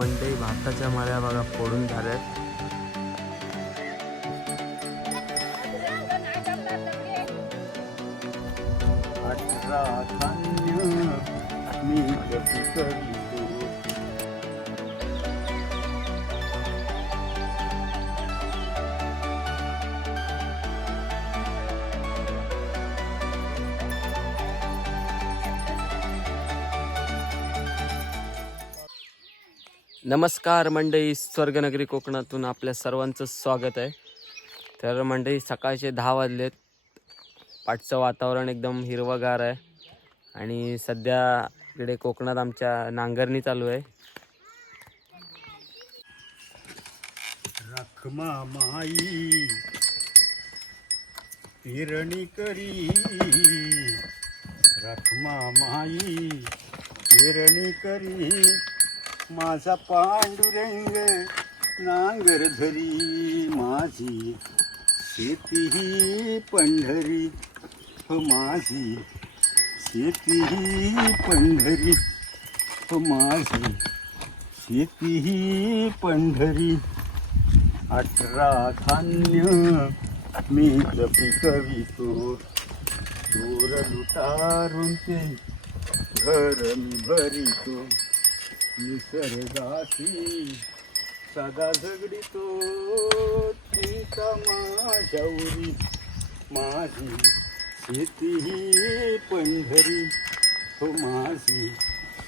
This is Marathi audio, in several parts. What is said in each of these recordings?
मंडई भाताच्या मळ्या बघा फोडून झाल्यात. अठरा मी नमस्कार मंडई स्वर्गनगरी कोकणातून आपल्या सर्वांचं स्वागत आहे. तर मंडई सकाळचे दहा वाजलेत. पाठचं वातावरण एकदम हिरवगार आहे. आणि सध्या इकडे कोकणात आमच्या नांगरणी चालू आहे. रखमा माई पेरणी करी. रखमा माई पेरणी करी. माझा पांडुरंग नांगर धरी माझी. शेती ही पंढरी. हो माझी. शेती ही पंढरी. हो माझी. शेती ही पंढरी. अठरा धान्य मी जपी कवितो दूर लुटारून ते घर मी भरितो. निसर्गाशी सदा झगडितो चिंता माझ्यावरी. माझी शेती ही पंढरी हो माझी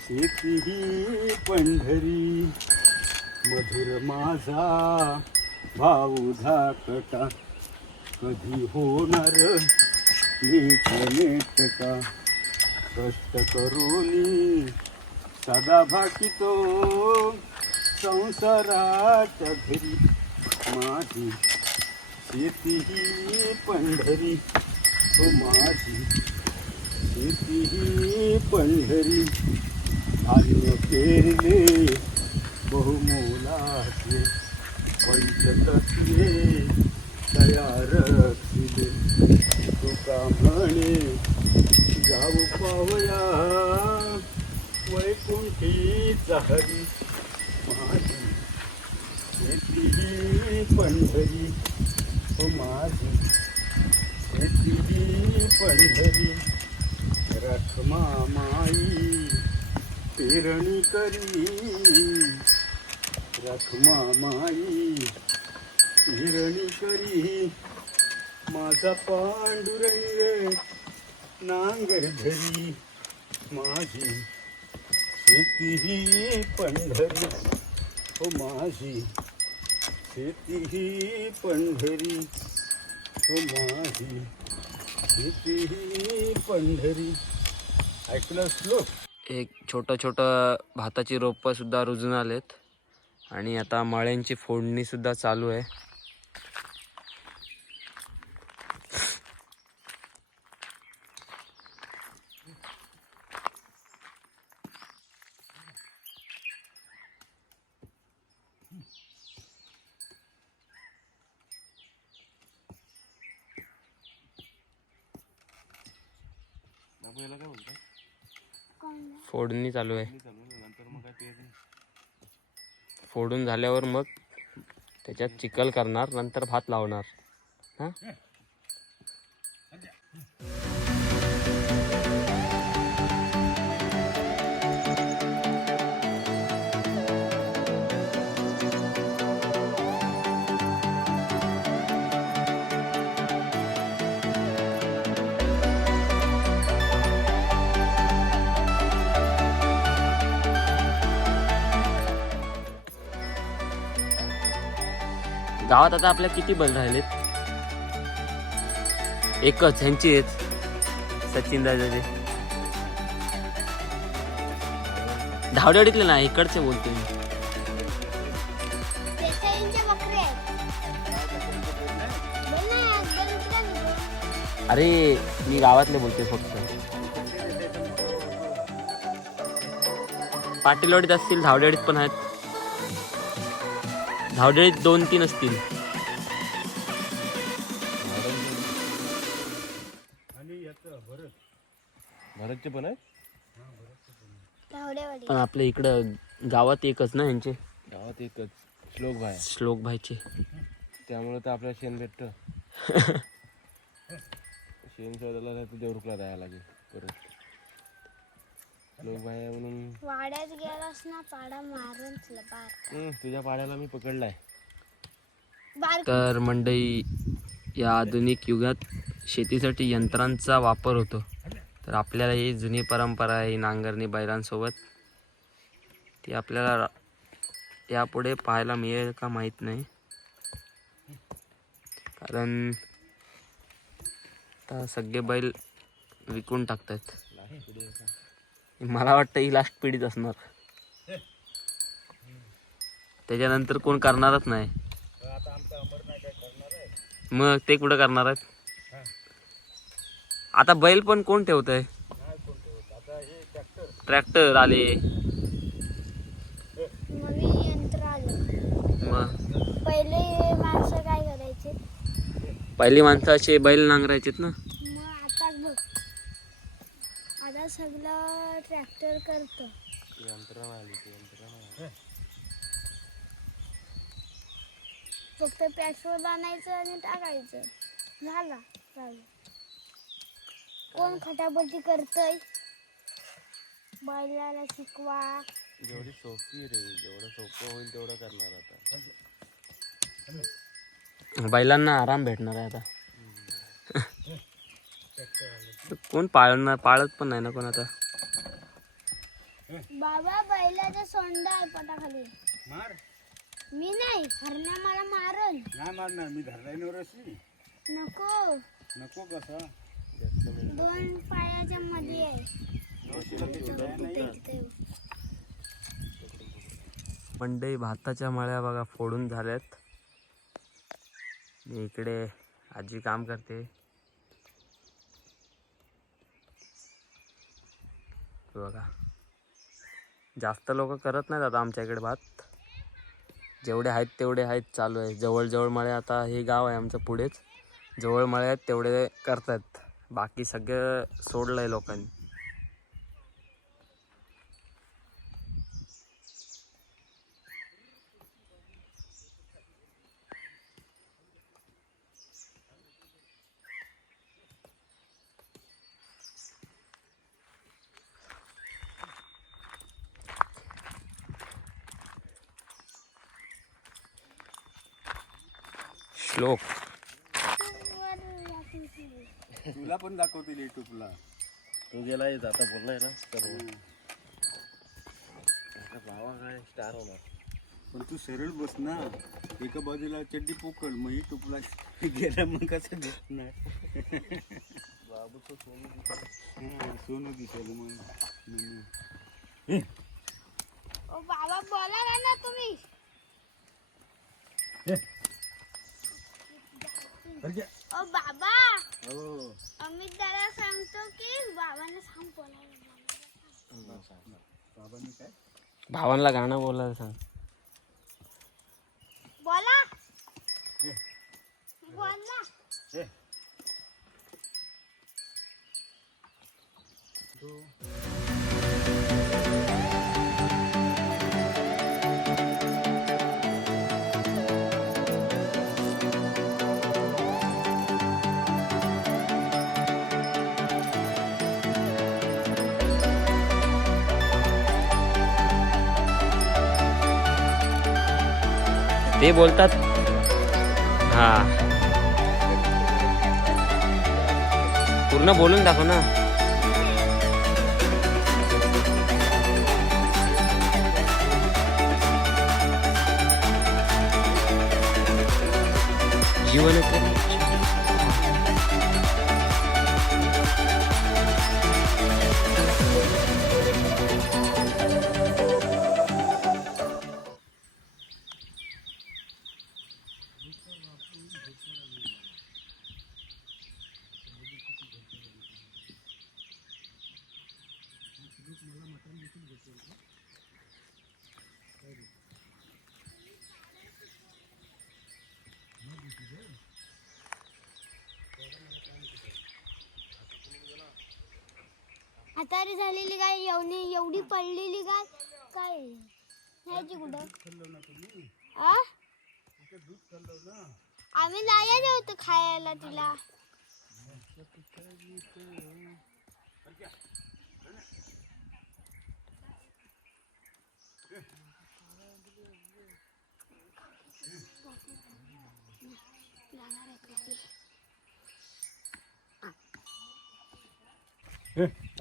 शेती ही पंढरी. मधुर माझा भाऊ धाकटा कधी होणार नीट नेटका? कष्ट करून सदा भाकितो संसारात घरी. माझी शेती ही पंढरी. हो माझी शेती ही पंढरी. अन्न पेरले बहुमोलाचे. पंचतत्वे तयार हरी माझी. शेती पंढरी. हो माझी. शेती पंढरी. रखमा माई पेरणी करी. रखमा माई पेरणी करी. माझा पांडुरंग नांगर धरी. माझी शेती ही पंढरी. हो माझी शेती ही पंढरी. हो माझी शेती ही पंढरी. ऐकलं श्लोक? एक छोटं छोटं भाताची रोपं सुद्धा रुजून आलेत. आणि आता मळ्यांची फोडणी सुद्धा चालू आहे. फोडणी चालू आहे. फोडून झाल्यावर मग त्याच्यात चिकल करणार नंतर भात लावणार. हां? गावात आता आपल्या किती बैल राहिलेत? एकच ह्यांची आहेत सचिन दादाचे. धावड्याडीतले ना इकडचे बोलतो मी. अरे मी गावातले बोलते फक्त. पाटीलवाडीत असतील धावड्याडीत पण आहेत. धावड्याडीत दोन तीन असतील. आणि याचं भरत. भरतचे पण आहे. पण आपल्या इकडं गावात एकच ना यांचे? गावात एकच श्लोक भाई श्लोक भाईचे. त्यामुळे तर आपल्याला शेण भेटतं. शेण शोधायला नाही तर देवरुखला जायला लागेल परत. म्हणून वाड्यात गेलास ना पाडा मारून तुला बार हम्म, तुझ्या पाड्याला मी पकडलाय. बार तर मंडई या आधुनिक युगात शेतीसाठी यंत्रांचा वापर होतो. तर आपल्याला ही जुनी परंपरा आहे ही नांगरणी बैलांसोबत. ती आपल्याला रा- यापुढे पाहायला मिळेल का माहीत नाही. कारण आता सगळे बैल विकून टाकतात मला वाटतं ही लास्ट पिढीच असणार. त्याच्यानंतर कोण करणारच नाही. मग ते कुठं करणार आहेत? आता बैल पण कोण ठेवत आहे ट्रॅक्टर आले. पहिले माणसं काय करायचे? पहिली माणसं असे बैल नांगरायचेत ना मग आता बघ आता सगळं ट्रॅक्टर करतं. यंत्रणा आली ती यंत्रणा फक्त पेट्रोल आणायचं आणि टाकायचं. झाला झालं कोण खटापटी करतय? बैलाला शिकवा. जेवढी सोपी रे जेवढं सोपं होईल तेवढं करणार आता. बैलांना आराम भेटणार आहे आता. कोण पाळणार पाळत पण नाही ना कोण आता? बाबा बैलाचा सोंडा आहे पोटाखाली. मार. मी नाही मला मारन नाही मारणार मी धरलाय नको. नको कसा? दोन पायाच्या मध्ये आहे. मंडई भाताच्या मळ्या बघा फोडून झाल्यात. इकडे आजी काम करते. बघा. जास्त लोक करत नाहीत आता आमच्या इकडे भात. जेवढे आहेत तेवढे आहेत चालू आहे. जवळजवळ मळे आता हे गाव आहे आमचं पुढेच. जवळ मळे आहेत तेवढे करतात बाकी सगळं सोडलं आहे लोकांनी. श्लोक. तुला पण दाखवतील युट्यूबला. तू गेलाय आता बोललाय ना सर्व आता भावा काय स्टार होणार. पण तू सरळ बस ना एका बाजूला चड्डी पोकळ मग युट्यूबला गेला मग कसं दिसणार बाबूचं सोनू हा, सोनू दिसेल मग. बाबा बोला ना तुम्ही. ओ बाबा. हो. अमित दादा सांगतो की बाबांना सांग बोलायला. बाबांनी काय? भावांना गाणं बोलायला सांग. बोला. बोला. हे. ते बोलतात? हा. पूर्ण बोलून दाखव ना. जीवन हातारी झालेली गाय एवढी एवढी पडलेली गाय काय? न्यायची कुठं? आ? आम्ही जायचं होतं खायला तिला.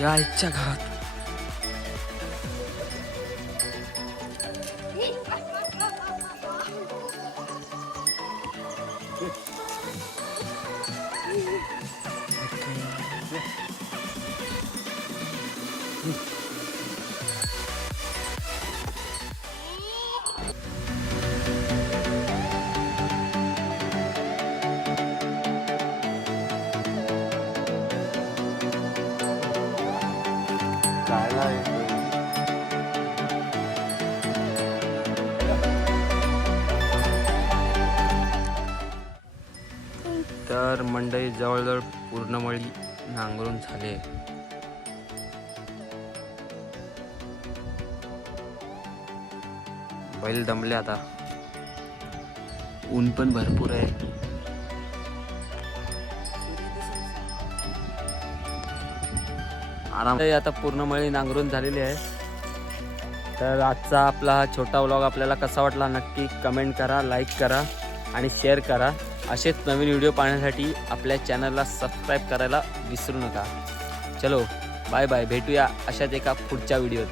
गावाला नांगर करतो. गावाला नांगर करतो. मी तर मंडई जवळजवळ पूर्णमळी नांगरून झाले बैल दमले आता. ऊन पण भरपूर आहे. आराम आता पूर्णमळी नांगरून झालेली आहे. तर आजचा आपला हा छोटा व्लॉग आपल्याला कसा वाटला नक्की कमेंट करा लाईक करा आणि शेअर करा. असेच नवीन व्हिडिओ पाहण्यासाठी आपल्या चॅनलला सबस्क्राईब करायला विसरू नका. चलो बाय बाय. भेटूया अशाच एका पुढच्या व्हिडिओत.